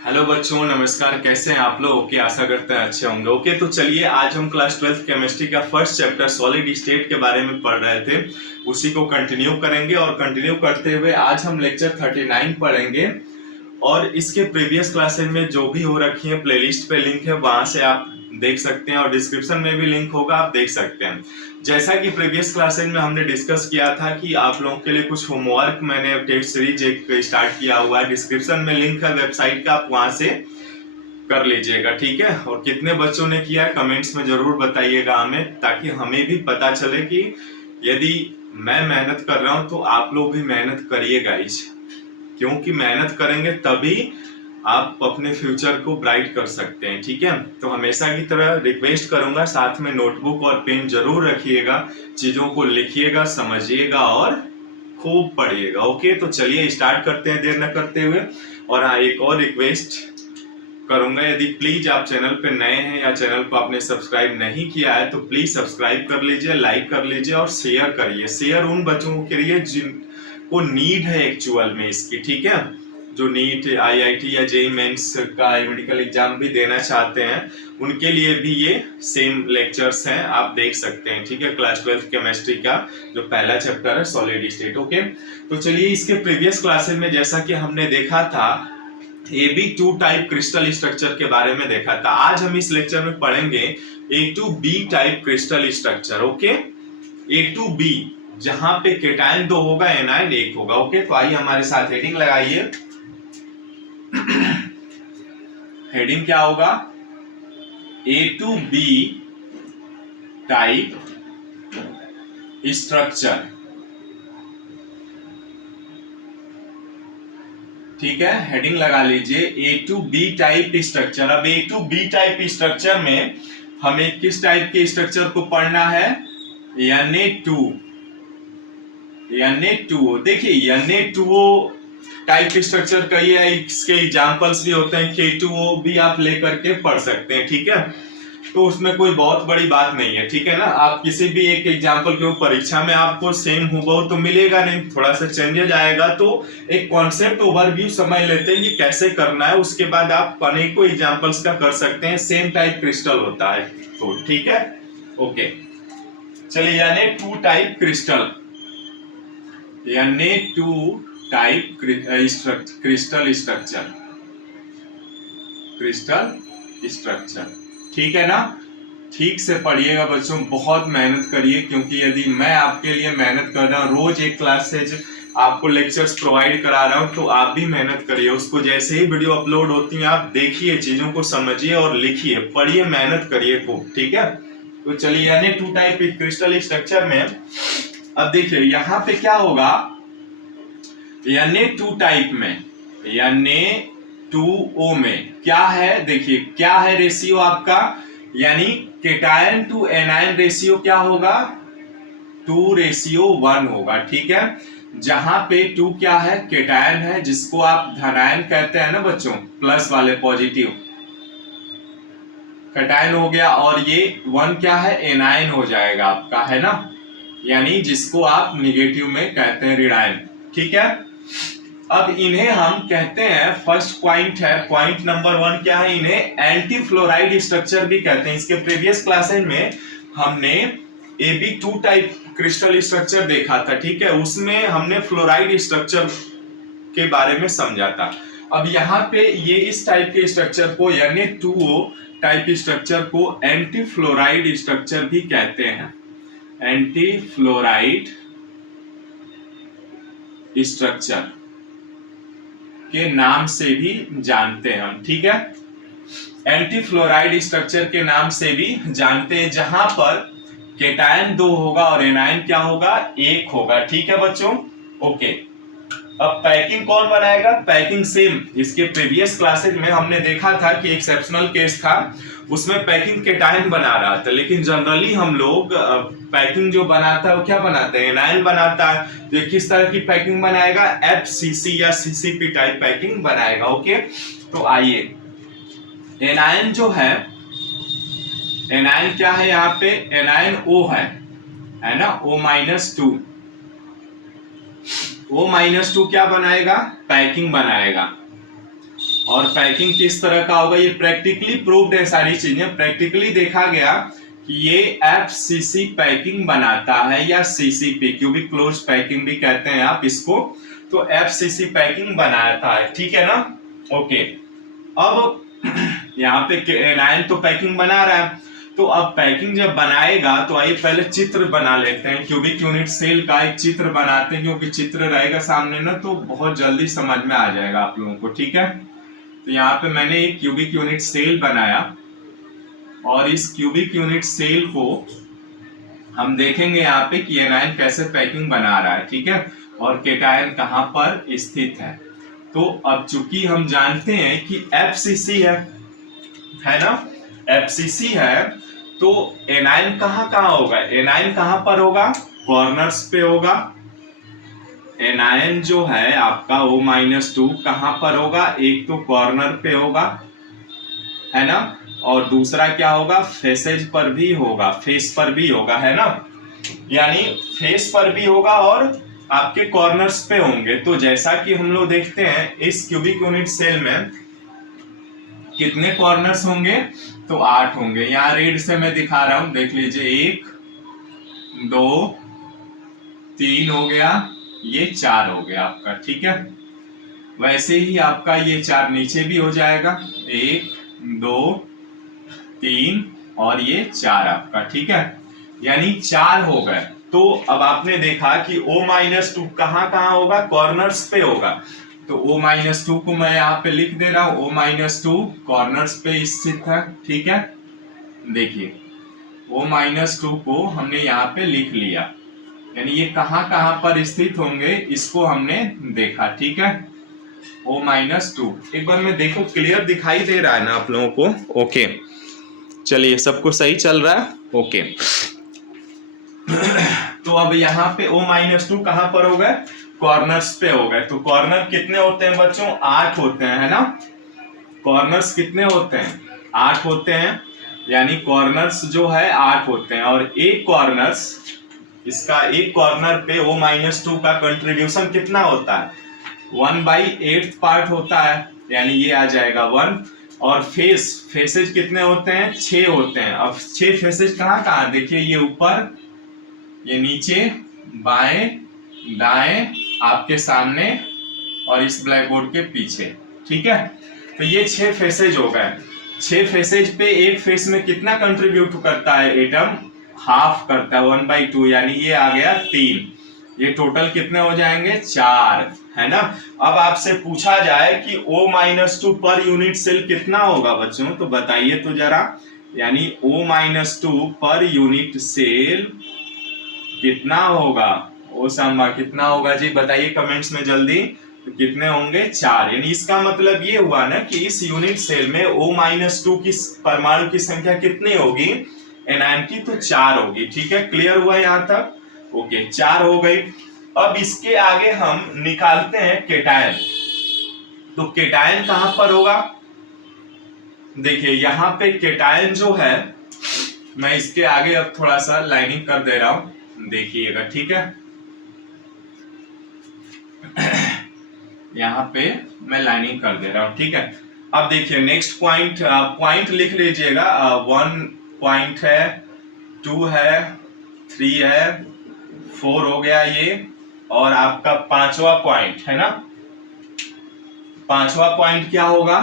Hello बच्चों, नमस्कार। कैसे हैं आप लोग? ओके, आशा करते हैं अच्छे होंगे। ओके, तो चलिए आज हम क्लास 12th केमिस्ट्री का फर्स्ट चैप्टर सॉलिड स्टेट के बारे में पढ़ रहे थे, उसी को कंटिन्यू करेंगे। और कंटिन्यू करते हुए आज हम लेक्चर 39 पढ़ेंगे। और इसके प्रीवियस क्लासेस में जो भी हो रखी है प्लेलिस्ट पे लिंक है, वहां से आप देख सकते हैं, और डिस्क्रिप्शन में भी लिंक होगा, आप देख सकते हैं। जैसा कि प्रीवियस क्लासेस में हमने डिस्कस किया था कि आप लोगों के लिए कुछ होमवर्क मैंने टेस्ट सीरीज एक स्टार्ट किया हुआ है, डिस्क्रिप्शन में लिंक है वेबसाइट का, आप वहां से कर लीजिएगा, ठीक है। और कितने बच्चों ने किया है कमेंट्स में जरूर बताइएगा हमें, ताकि हमें भी पता चले कि यदि मैं मेहनत कर रहा हूं तो आप लोग भी मेहनत करिएगा इस, क्योंकि मेहनत करेंगे तभी आप अपने फ्यूचर को ब्राइट कर सकते हैं, ठीक है। तो हमेशा की तरह रिक्वेस्ट करूंगा, साथ में नोटबुक और पेन जरूर रखिएगा, चीजों को लिखिएगा, समझिएगा और खूब पढ़िएगा। ओके, तो चलिए स्टार्ट करते हैं देर न करते हुए। और हाँ, एक और रिक्वेस्ट करूंगा, यदि प्लीज आप चैनल पे नए हैं या चैनल को आपने सब्सक्राइब नहीं किया है तो प्लीज सब्सक्राइब कर लीजिए, लाइक कर लीजिए और शेयर करिए। शेयर उन बच्चों के लिए जिनको नीड है एक्चुअल में इसकी, ठीक है, जो नीट, आईआईटी या जेईई मेंस का मेडिकल एग्जाम भी देना चाहते हैं, उनके लिए भी ये सेम लेक्चर्स हैं, आप देख सकते हैं, ठीक है। क्लास 12th केमिस्ट्री का जो पहला चैप्टर है सॉलिड स्टेट। ओके, तो चलिए इसके प्रीवियस क्लासेस में जैसा कि हमने देखा था AB2 टाइप क्रिस्टल स्ट्रक्चर के बारे में देखा था, आज हम इस लेक्चर में पढ़ेंगे A2B type crystal structure. Okay, A2B जहां पे केटायन 2 होगा, एनायन 1 होगा। ओके, तो आइए हमारे साथ हेडिंग लगाइए। हेडिंग क्या होगा? A2B टाइप स्ट्रक्चर, ठीक है, हेडिंग लगा लीजिए A2B टाइप स्ट्रक्चर। अब A2B टाइप स्ट्रक्चर में हमें किस टाइप के स्ट्रक्चर को पढ़ना है? Na2। देखिए Na2O टाइप स्ट्रक्चर का ये इसके एग्जांपल्स भी होते हैं, K2O भी आप लेकर के पढ़ सकते हैं, ठीक है। तो उसमें कोई बहुत बड़ी बात नहीं है, ठीक है ना। आप किसी भी एक एग्जांपल के परीक्षा में आपको सेम हूबहू तो मिलेगा नहीं, थोड़ा सा चेंजेस आएगा। तो एक कॉन्सेप्ट ओवरव्यू समझ लेते हैं कि कैसे करना है, उसके बाद आप अनेकों एग्जांपल्स का कर सकते हैं। सेम टाइप क्रिस्टल होता है तो, ठीक है। ओके, चलिए Na2 type crystal, Na2 type crystal structure, ठीक है ना। ठीक से पढ़िएगा बच्चों, बहुत मेहनत करिए, क्योंकि यदि मैं आपके लिए मेहनत कर रहा हूँ, रोज एक क्लास से आपको लेक्चर्स प्रोवाइड करा रहा हूँ, तो आप भी मेहनत करिए। उसको जैसे ही वीडियो अपलोड होती है आप देखिए, चीजों को समझिए और लिखिए, पढ़िए, मेहनत करिए खूब, ठीक है। तो चलिए Na2 टाइप क्रिस्टल स्ट्रक्चर में अब देखिए यहाँ पे क्या होगा। Na2 टाइप में, Na2O में क्या है, देखिए क्या है रेशियो आपका, यानी केटायन टू एनायन रेशियो क्या होगा? 2:1 होगा, ठीक है। जहां पे 2 क्या है? केटायन है, जिसको आप धनायन कहते हैं ना बच्चों, प्लस वाले पॉजिटिव केटायन हो गया। और ये 1 क्या है? एनायन हो जाएगा आपका, है ना, यानी जिसको आप निगेटिव में कहते हैं ऋणायन, ठीक है। अब इन्हें हम कहते हैं, फर्स्ट पॉइंट है, पॉइंट नंबर 1 क्या है? इन्हें एंटी फ्लोराइड स्ट्रक्चर भी कहते हैं। इसके प्रीवियस क्लासेस में हमने AB2 टाइप क्रिस्टल स्ट्रक्चर देखा था, ठीक है, उसमें हमने फ्लोराइड स्ट्रक्चर के बारे में समझा था। अब यहाँ पे ये इस टाइप के स्ट्रक्चर को, यानी Na2O टाइप स्ट्रक्चर को एंटी फ्लोराइड स्ट्रक्चर भी कहते हैं, एंटी फ्लोराइड स्ट्रक्चर के नाम से भी जानते हैं हम, ठीक है। एंटी फ्लोराइड स्ट्रक्चर के नाम से भी जानते हैं, जहां पर केटायन 2 होगा और एनायन क्या होगा? 1 होगा, ठीक है बच्चों। ओके, अब पैकिंग कौन बनाएगा? पैकिंग सेम इसके प्रीवियस क्लासेस में हमने देखा था कि एक्सेप्शनल केस था, उसमें पैकिंग केटायन बना रहा था, लेकिन जनरली हम लोग पैकिंग जो बनाता है वो क्या बनाते हैं? एनायन बनाता है। तो किस तरह की पैकिंग बनाएगा? FCC या CCP टाइप पैकिंग बनाएगा। ओके, तो आइए, एनायन जो है, एनायन क्या है यहाँ पे? एनायन O है ना, O-2। O-2 क्या बनाएगा? पैकिंग बनाएगा। और पैकिंग किस तरह का होगा, ये प्रैक्टिकली प्रूव्ड है, सारी चीजें प्रैक्टिकली देखा गया कि ये एफसीसी पैकिंग बनाता है, या सीसीपी क्यूबिक क्लोज पैकिंग भी कहते हैं आप इसको, तो एफसीसी पैकिंग बनाता है, ठीक है ना। ओके, अब यहाँ पे एनायन तो पैकिंग बना रहा है, तो अब पैकिंग जब बनाएगा तो आइए पहले चित्र बना लेते हैं, क्यूबिक यूनिट सेल का एक चित्र बनाते हैं, क्योंकि चित्र रहेगा सामने ना तो बहुत जल्दी समझ में आ जाएगा आप लोगों को, ठीक है। तो यहाँ पे मैंने एक क्यूबिक यूनिट सेल बनाया, और इस क्यूबिक यूनिट सेल को हम देखेंगे यहाँ पे कि एनायन कैसे पैकिंग बना रहा है, ठीक है, और केटायन कहाँ पर स्थित है। तो अब चूंकि हम जानते हैं कि एफसीसी है ना, एफसीसी है, तो एनायन कहाँ होगा, एनायन कहाँ पर होगा, कॉर्नर्स पे होगा। एनायन जो है आपका O-2 कहाँ पर होगा, एक तो कॉर्नर पे होगा, है ना, और दूसरा क्या होगा, फेसेज पर भी होगा, फेस पर भी होगा, है ना, यानी फेस पर भी होगा और आपके कॉर्नर्स पे होंगे। तो जैसा कि हम लोग देखते हैं इस क्यूबिक यूनिट सेल में कितने कॉर्नर्स होंगे, तो 8 होंगे। यहाँ रेड से मैं दिखा रहा हूं, देख लीजिए, 1 2 3 हो गया, ये 4 हो गया आपका, ठीक है। वैसे ही आपका ये 4 नीचे भी हो जाएगा, 1 2 3 और ये 4 आपका, ठीक है, यानी 4 हो गए। तो अब आपने देखा कि O-2 कहाँ होगा, कॉर्नर्स पे होगा, तो O-2 को मैं यहाँ पे लिख दे रहा हूँ, O-2 कॉर्नर्स पे स्थित है, ठीक है। देखिए O-2 को हमने यहाँ पे लिख लिया, यानी ये कहाँ पर स्थित होंगे इसको हमने देखा, ठीक है। O-2 एक बार मैं देखो क्लियर दिखाई दे रहा है ना आप लोगों को, ओके, चलिए सबको सही चल रहा है, ओके। तो अब यहाँ पे O-2 कहाँ पर हो गए, कॉर्नर्स पे हो गए। तो कॉर्नर कितने होते हैं बच्चों, 8 होते हैं, है ना, कॉर्नर्स कितने होते हैं, 8 होते हैं, यानी कॉर्नर्स जो है 8 होते हैं। और एक कॉर्नर्स, इसका एक कॉर्नर पे O-2 का कंट्रीब्यूशन कितना होता है, 1/8 पार्ट होता है, यानी ये आ जाएगा 1। और फेसेज कितने होते हैं, 6 होते हैं। अब 6 फेसेज कहाँ देखिए, ये ऊपर, ये नीचे, बाएं दाएं, आपके सामने, और इस ब्लैक बोर्ड के पीछे, ठीक है। तो ये 6 फेसेज हो गए। 6 फेसेज पे एक फेस में कितना कंट्रीब्यूट करता है एटम, हाफ करता है, 1/2, यानी ये आ गया 3। ये टोटल कितने हो जाएंगे, 4, है ना। अब आपसे पूछा जाए कि O-2 पर यूनिट सेल कितना होगा बच्चों, तो बताइए तो जरा, यानी O-2 पर यूनिट सेल कितना होगा, ओसामा कितना होगा जी, बताइए कमेंट्स में जल्दी। तो कितने होंगे, 4, यानी इसका मतलब ये हुआ ना कि इस यूनिट सेल में O-2 की परमाणु की संख्या कितनी होगी, एनायन की, तो 4 होगी, ठीक है। क्लियर हुआ यहाँ तक, ओके, 4 हो गई। अब इसके आगे हम निकालते हैं केटायन। तो केटायन कहां पर होगा, देखिए यहाँ पे केटायन जो है, मैं इसके आगे अब थोड़ा सा लाइनिंग कर दे रहा हूं, देखिएगा, ठीक है। यहाँ पे मैं लाइनिंग कर दे रहा हूं, ठीक है। अब देखिए नेक्स्ट पॉइंट लिख लीजिएगा, 1 पॉइंट है, 2 है, 3 है, 4 हो गया ये, और आपका 5वां पॉइंट है ना। 5वां पॉइंट क्या होगा,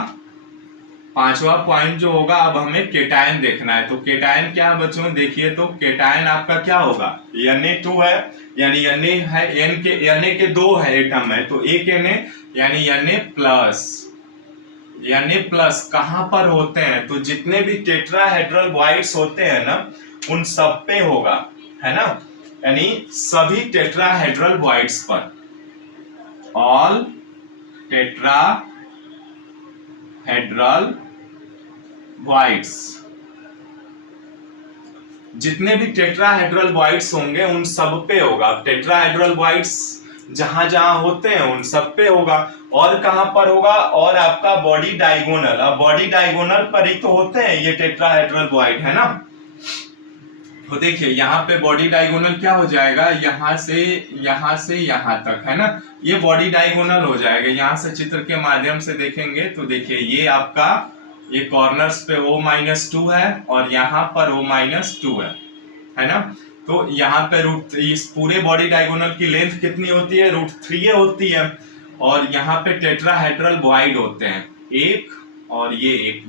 5वां पॉइंट जो होगा, अब हमें केटायन देखना है। तो केटायन क्या है बच्चों, देखिए तो केटायन आपका क्या होगा, Na2 है, यानी Na है, Na के 2 है एटम है, तो एक Na, यानी Na प्लस कहां पर होते हैं, तो जितने भी टेट्राहेड्रल बॉइड्स होते हैं ना, उन सब पे होगा, है ना, यानी सभी टेट्राहेड्रल बॉइड्स पर, ऑल टेट्राहेड्रल बॉइड्स, जितने भी टेट्राहेड्रल बॉइड्स होंगे उन सब पे होगा। टेट्राहेड्रल बॉइड्स जहां जहां होते हैं उन सब पे होगा। और कहां पर होगा, और आपका बॉडी डायगोनल, अब बॉडी डायगोनल पर ही तो होते हैं ये टेट्राहेड्रल बॉइड, है ना। तो देखिए यहाँ पे बॉडी डायगोनल क्या हो जाएगा, यहाँ से यहाँ तक, है ना, ये बॉडी डायगोनल हो जाएगा। यहाँ से चित्र के माध्यम से देखेंगे तो देखिए ये आपका ये कॉर्नर्स पे O-2 है और यहाँ पर O-2 है ना। तो यहाँ पे इस पूरे बॉडी डायगोनल की लेंथ कितनी होती है, √3 होती है। और यहाँ पे टेट्राहेड्रल बॉइड होते हैं, एक और ये एक,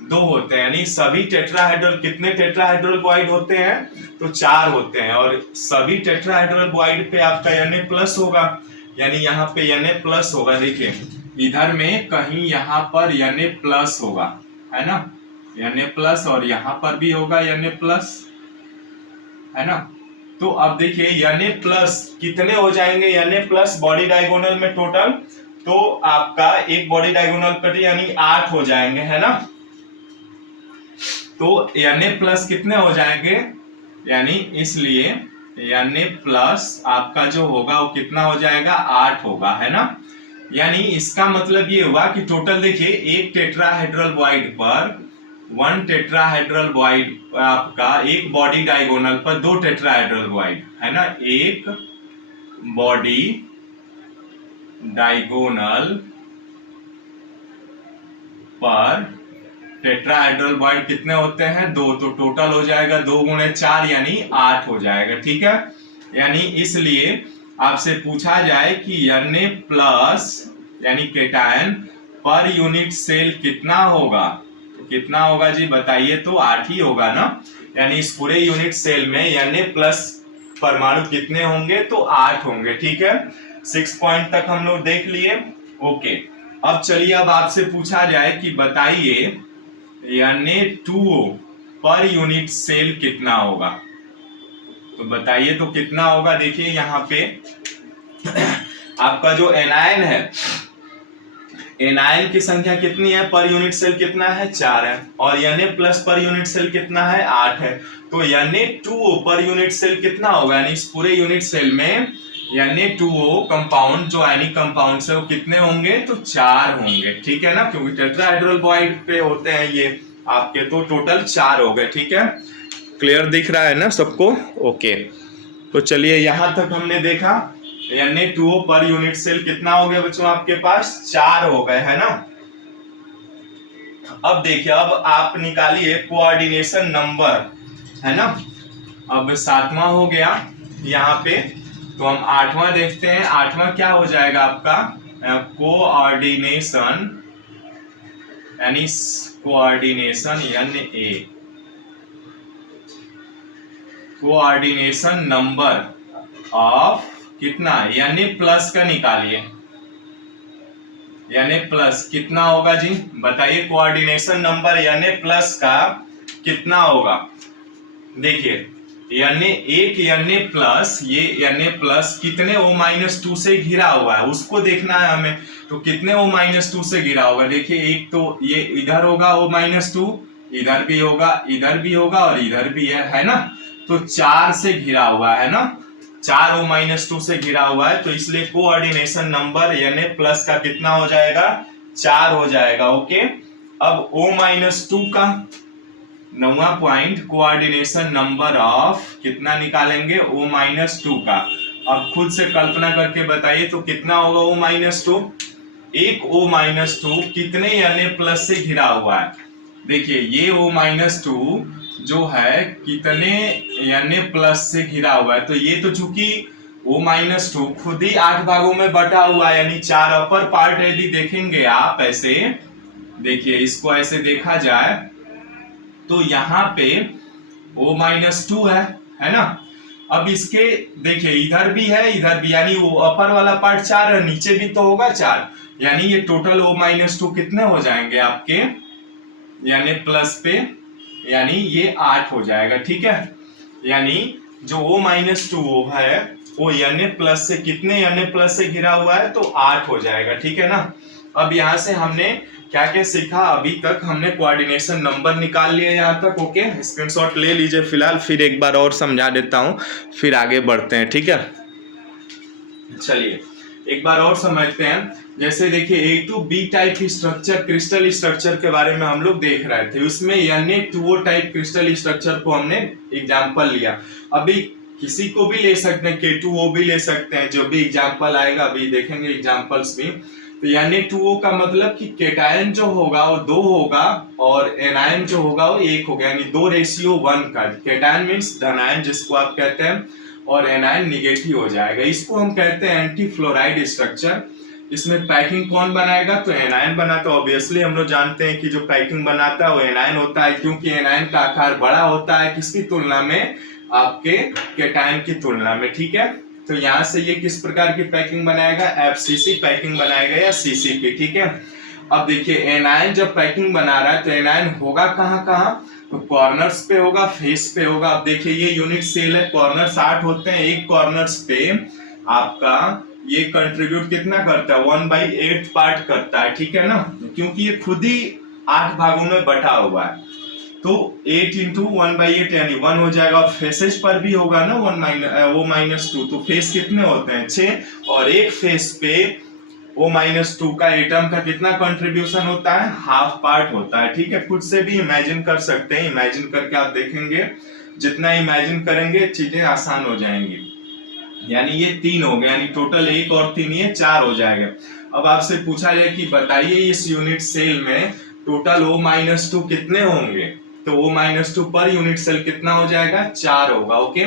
दो होते हैं, यानी सभी टेट्राहेड्रल, कितने टेट्राहेड्रल बॉइड होते हैं, तो 4 होते हैं। और सभी टेट्राहेड्रल बॉइड पे आपका Na+ होगा, यानी यहाँ पे Na+ होगा। देखिए इधर में कहीं यहाँ पर Na+ होगा, है ना, Na+, और यहाँ पर भी होगा Na+, है ना। तो अब देखिए Na+ कितने हो जाएंगे, Na+ बॉडी डायगोनल में टोटल, तो आपका एक बॉडी डायगोनल पर यानी 8 हो जाएंगे, है ना। तो Na+ कितने हो जाएंगे, यानी इसलिए Na+ आपका जो होगा वो कितना हो जाएगा, 8 होगा, है ना। यानी इसका मतलब ये हुआ कि टोटल देखिए एक टेट्राहेड्रल बॉइड पर 1 टेट्राहेड्रल बॉइड आपका, एक बॉडी डायगोनल पर 2 टेट्राहेड्रल बॉइड, है ना। एक बॉडी डायगोनल पर टेट्राहेड्रल बॉइड कितने होते हैं, 2, तो टोटल हो जाएगा 2 × 4 यानी 8 हो जाएगा, ठीक है। यानी इसलिए आपसे पूछा जाए कि Na+ यानी केटायन पर यूनिट सेल कितना होगा, तो कितना होगा जी बताइए, तो 8 ही होगा ना। यानी इस पूरे यूनिट सेल में Na+ परमाणु कितने होंगे, तो 8 होंगे, ठीक है। 6 पॉइंट तक हम लोग देख लिए, ओके। अब चलिए अब आपसे पूछा जाए कि बताइए Na2O पर यूनिट सेल कितना होगा, तो बताइए तो कितना होगा। देखिए यहाँ पे आपका जो एनायन है, एनायन की संख्या कितनी है, पर यूनिट सेल कितना है, 4 है, और Na+ पर यूनिट सेल कितना है, 8 है। तो Na2O पर यूनिट सेल कितना होगा, यानी इस पूरे यूनिट सेल में Na2O कंपाउंड जो आयनिक कंपाउंड है वो कितने होंगे, तो 4 होंगे, ठीक है ना, क्योंकि टेट्राहेड्रल बॉइड पे होते हैं ये आपके, तो टोटल 4 हो गए, ठीक है। क्लियर दिख रहा है ना सबको, ओके। तो चलिए यहाँ तक हमने देखा Na2O पर यूनिट सेल कितना हो गया बच्चों, आपके पास 4 हो गए, है ना। अब देखिए अब आप निकालिए कोऑर्डिनेशन नंबर, है ना। अब 7वां हो गया यहाँ पे, तो हम 8वां देखते हैं। 8वां क्या हो जाएगा आपका, कोऑर्डिनेशन, यानी coordination Na, coordination number of कितना, Na+ का निकालिए। Na+ कितना होगा जी बताइए, कोऑर्डिनेशन नंबर Na+ का कितना होगा। देखिए एक Na+, ये Na+ कितने O-2 से घिरा हुआ है उसको देखना है हमें, तो कितने O-2 से घिरा होगा। देखिए एक तो ये इधर होगा O-2, इधर भी होगा, इधर भी होगा और इधर भी है ना। तो 4 से घिरा हुआ है ना, 4 O-2 से घिरा हुआ है, तो इसलिए कोऑर्डिनेशन नंबर Na+ का कितना हो जाएगा, 4 हो जाएगा, ओके। अब O-2 का 9वां पॉइंट, कोऑर्डिनेशन नंबर ऑफ कितना निकालेंगे, O-2 का। अब खुद से कल्पना करके बताइए तो कितना होगा O-2, एक O-2 कितने Na+ से घिरा हुआ है। देखिए ये O-2 जो है कितने Na+ से घिरा हुआ है, तो ये तो चूंकि O-2 खुद ही 8 भागों में बटा हुआ है, यानी 4 अपर पार्ट यदि देखेंगे आप ऐसे, देखिए इसको ऐसे देखा जाए तो यहाँ पे O-2 है ना। अब इसके देखिए इधर भी है, इधर भी, यानी वो अपर वाला पार्ट 4 है, नीचे भी तो होगा 4, यानी ये टोटल O-2 कितने हो जाएंगे आपके Na+ पे, यानी ये 8 हो जाएगा, ठीक है। यानी जो O-2 है वो Na+ से कितने Na+ से घिरा हुआ है, तो 8 हो जाएगा, ठीक है ना। अब यहाँ से हमने क्या क्या सीखा, अभी तक हमने कोऑर्डिनेशन नंबर निकाल लिया यहाँ तक, ओके। स्क्रीनशॉट ले लीजिए फिलहाल, फिर एक बार और समझा देता हूँ, फिर आगे बढ़ते हैं, ठीक है। चलिए एक बार और समझते हैं जैसे देखिए A2B type structure, crystal structure के बारे में हम लोग देख रहे थे, उसमें Na2O टाइप क्रिस्टल स्ट्रक्चर को हमने एग्जांपल लिया। अभी किसी को भी ले सकते हैं, K2O भी ले सकते हैं, जो भी एग्जांपल आएगा अभी देखेंगे एग्जांपल्स भी। तो Na2O का मतलब कि केटायन जो होगा वो 2 होगा और एनायन जो होगा वो 1 होगा, यानी 2:1 का। केटायन मीन्स धनायन जिसको आप कहते हैं, और एनायन निगेटिव हो जाएगा। इसको हम कहते हैं एंटी फ्लोराइड स्ट्रक्चर। इसमें पैकिंग कौन बनाएगा? तो एनायन बनाता है। ऑब्वियसली हम लोग जानते हैं कि जो पैकिंग बनाता है वो एनायन होता है, क्योंकि एनायन का आकार बड़ा होता है किसकी तुलना में? आपके केटायन की तुलना में, ठीक है। तो यहाँ से ये किस प्रकार की पैकिंग बनाएगा? एफसीसी पैकिंग बनाएगा या सीसीपी, ठीक है। अब देखिए एनायन जब पैकिंग बना रहा है तो एनायन होगा कहाँ कहाँ? तो कॉर्नर्स पे होगा, फेस पे होगा। अब देखिए ये यूनिट सेल है, कॉर्नर्स 8 होते हैं, एक कॉर्नर्स पे आपका ये कंट्रीब्यूट कितना करता है? 1/8 पार्ट करता है, ठीक है ना, क्योंकि ये खुद ही 8 भागों में बटा हुआ है। तो 8 × 1/8 यानी 1 हो जाएगा। और फेसेस पर भी होगा ना -2, तो फेस कितने होते हैं? 6, और एक फेस पे O-2 का एटम का कितना कंट्रीब्यूशन होता है? हाफ पार्ट होता है, ठीक है। खुद से भी इमेजिन कर सकते हैं, इमेजिन करके आप देखेंगे, जितना इमेजिन करेंगे चीजें आसान हो जाएंगी। यानी ये 3 हो गए, यानी टोटल 1 और 3 ये 4 हो जाएगा। अब आपसे पूछा जाए कि बताइए इस यूनिट सेल में टोटल O-2 कितने होंगे? तो O-2 पर यूनिट सेल कितना हो जाएगा? 4 होगा, ओके।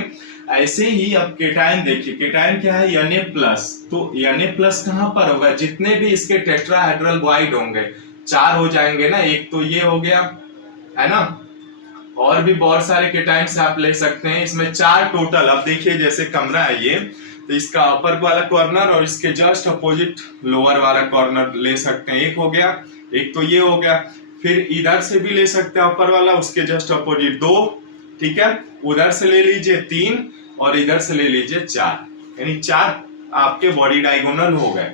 ऐसे ही अब केटायन देखिए, केटायन क्या है? Na+। तो Na+ कहां पर होगा? जितने भी इसके टेट्राहेड्रल बॉन्ड होंगे 4 हो जाएंगे ना। एक तो ये हो गया, है ना, और भी बहुत सारे केटायंस आप ले सकते हैं। इसमें 4 टोटल। अब देखिए जैसे कमरा है ये, तो इसका अपर वाला कॉर्नर और इसके जस्ट अपोजिट लोअर वाला कॉर्नर ले सकते हैं। एक हो गया, एक तो ये हो गया। फिर इधर से भी ले सकते हैं अपर वाला, उसके जस्ट अपोजिट 2, ठीक है। उधर से ले लीजिए 3 और इधर से ले लीजिए 4, यानी 4 आपके बॉडी डायगोनल हो गए।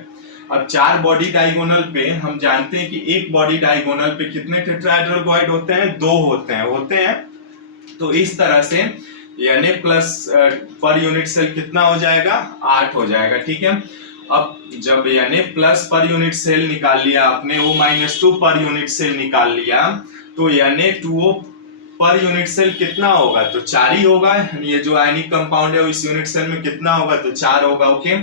अब 4 बॉडी डायगोनल पे हम जानते हैं कि एक बॉडी डायगोनल पे कितने टेट्राहेड्रल बॉन्ड होते हैं? 2 होते हैं। तो इस तरह से Na+ पर यूनिट सेल कितना हो जाएगा? 8 हो जाएगा, ठीक है। अब जब Na+ पर यूनिट सेल निकाल लिया आपने, O-2 पर यूनिट सेल निकाल लिया, तो Na2O पर यूनिट सेल कितना होगा? तो 4 ही होगा। ये जो आयनिक कंपाउंड है इस यूनिट सेल में कितना होगा? तो 4 होगा, ओके।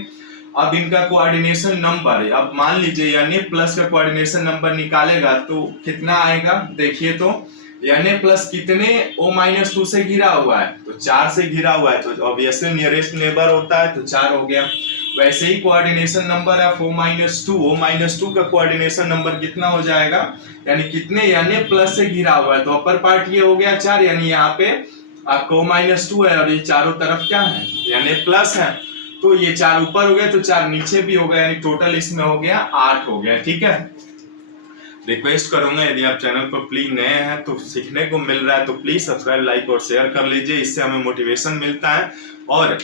अब इनका कोऑर्डिनेशन नंबर, अब मान लीजिए Na+ का कोऑर्डिनेशन नंबर निकालेगा तो कितना आएगा? देखिए तो Na+ कितने O-2 से घिरा हुआ है? तो 4 से घिरा हुआ है, तो ऑब्वियसली नियरेस्ट नेबर होता है, तो 4 हो गया। वैसे ही कोऑर्डिनेशन नंबर ऑफ O-2 का कोऑर्डिनेशन नंबर कितना हो जाएगा? यानी कितने Na+ से घिरा हुआ है, तो अपर पार्ट ये हो गया 4, यानी यहाँ पे आपका O-2 है और ये चारों तरफ क्या है? Na+ है। तो ये 4 ऊपर हो गए तो 4 नीचे भी हो गया, यानी टोटल इसमें हो गया 8 हो गया, ठीक है। रिक्वेस्ट करूंगा यदि आप चैनल पर प्लीज नए हैं तो सीखने को मिल रहा है तो प्लीज सब्सक्राइब, लाइक और शेयर कर लीजिए, इससे हमें मोटिवेशन मिलता है और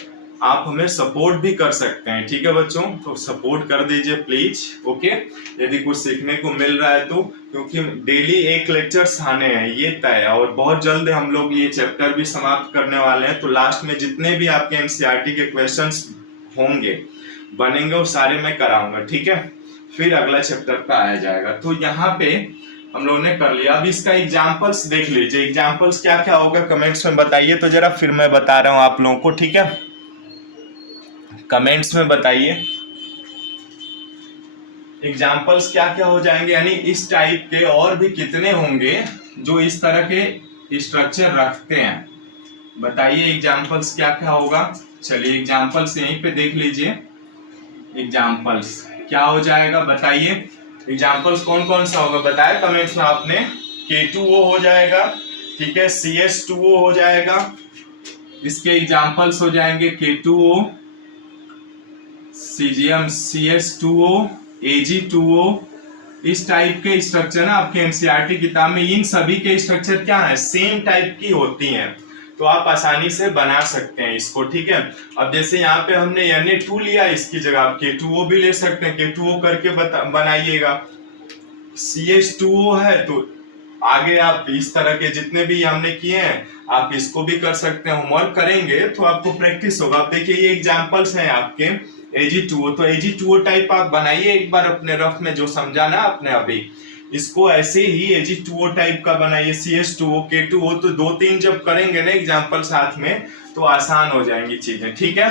आप हमें सपोर्ट भी कर सकते हैं, ठीक है बच्चों। तो सपोर्ट कर दीजिए प्लीज, ओके, यदि कुछ सीखने को मिल रहा है तो, क्योंकि डेली एक लेक्चर्स आने हैं ये तय है और बहुत जल्द हम लोग ये चैप्टर भी समाप्त करने वाले हैं। तो लास्ट में जितने भी आपके एनसीईआरटी के क्वेश्चंस होंगे बनेंगे वो सारे मैं कराऊंगा, ठीक है। फिर अगला चैप्टर का आया जाएगा। तो यहाँ पे हम लोगों ने कर लिया। अब इसका एग्जांपल्स देख लीजिए, एग्जांपल्स क्या क्या होगा कमेंट्स में बताइए तो जरा, फिर मैं बता रहा हूँ आप लोगों को, ठीक है। कमेंट्स में बताइए एग्जांपल्स क्या क्या हो जाएंगे, यानी इस टाइप के और भी कितने होंगे जो इस तरह के स्ट्रक्चर रखते हैं। बताइए एग्जांपल्स क्या क्या होगा। चलिए एग्जांपल्स यहीं पे देख लीजिए। एग्जांपल्स क्या हो जाएगा बताइए, एग्जांपल्स कौन कौन सा होगा बताया कमेंट्स में आपने। K2O हो जाएगा, ठीक है, CS2O हो जाएगा, इसके एग्जांपल्स हो जाएंगे K2O, CGM CS2O, Ag2O। इस टाइप के स्ट्रक्चर ना आपके एनसीईआरटी किताब में, इन सभी के स्ट्रक्चर क्या है? सेम टाइप की होती हैं, तो आप आसानी से बना सकते हैं इसको, ठीक है। अब जैसे यहाँ पे हमने Na2 लिया, इसकी जगह आप K2O भी ले सकते हैं, K2O करके बनाइएगा। CH2O है तो आगे आप इस तरह के जितने भी हमने किए हैं आप इसको भी कर सकते हैं। होमवर्क करेंगे तो आपको प्रैक्टिस होगा। अब देखिए ये एग्जांपल्स हैं आपके Ag2O। तो Ag2O टाइप आप बनाइए एक बार अपने रफ में, जो समझा ना आपने अभी, इसको ऐसे ही Ag2O टाइप का बनाइए, CH2O, K2O। तो 2-3 जब करेंगे ना एग्जाम्पल साथ में तो आसान हो जाएंगी चीजें, ठीक है।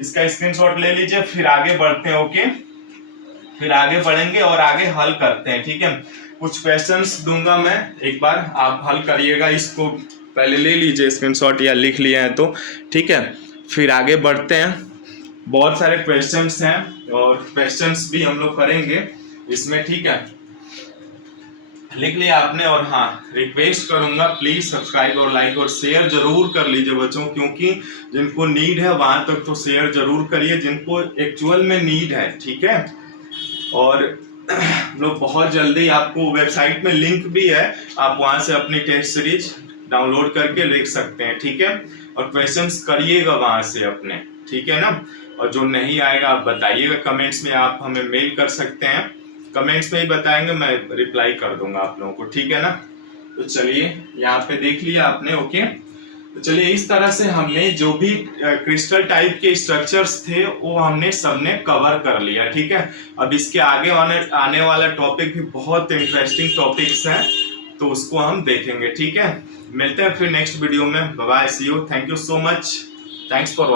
इसका स्क्रीनशॉट ले लीजिए, फिर आगे बढ़ते हैं। ओके, फिर आगे बढ़ेंगे और आगे हल करते हैं, ठीक है। कुछ क्वेश्चंस दूंगा मैं, एक बार आप हल करिएगा। इसको पहले ले लीजिए स्क्रीनशॉट या लिख लिए हैं तो, ठीक है। फिर आगे बढ़ते हैं, बहुत सारे क्वेश्चंस हैं और क्वेश्चंस भी हम लोग करेंगे इसमें, ठीक है। लिख लिया आपने? और हाँ, रिक्वेस्ट करूंगा प्लीज सब्सक्राइब और लाइक और शेयर जरूर कर लीजिए बच्चों, क्योंकि जिनको नीड है वहां तक तो शेयर जरूर करिए, जिनको एक्चुअल में नीड है, ठीक है। और लोग बहुत जल्दी, आपको वेबसाइट में लिंक भी है, आप वहां से अपनी टेस्ट सीरीज डाउनलोड करके लिख सकते हैं, ठीक है। और क्वेश्चंस करिएगा वहां से अपने, ठीक है ना। और जो नहीं आएगा आप बताइएगा कमेंट्स में, आप हमें मेल कर सकते हैं, कमेंट्स में ही बताएंगे, मैं रिप्लाई कर दूंगा आप लोगों को, ठीक है ना। तो चलिए यहाँ पे देख लिया आपने। ओके, तो चलिए इस तरह से हमने जो भी क्रिस्टल टाइप के स्ट्रक्चर्स थे वो हमने सबने कवर कर लिया, ठीक है। अब इसके आगे आने वाला टॉपिक भी बहुत इंटरेस्टिंग टॉपिक्स है, तो उसको हम देखेंगे, ठीक है। मिलते हैं फिर नेक्स्ट वीडियो में। Bye bye, see you, thank you so much, thanks for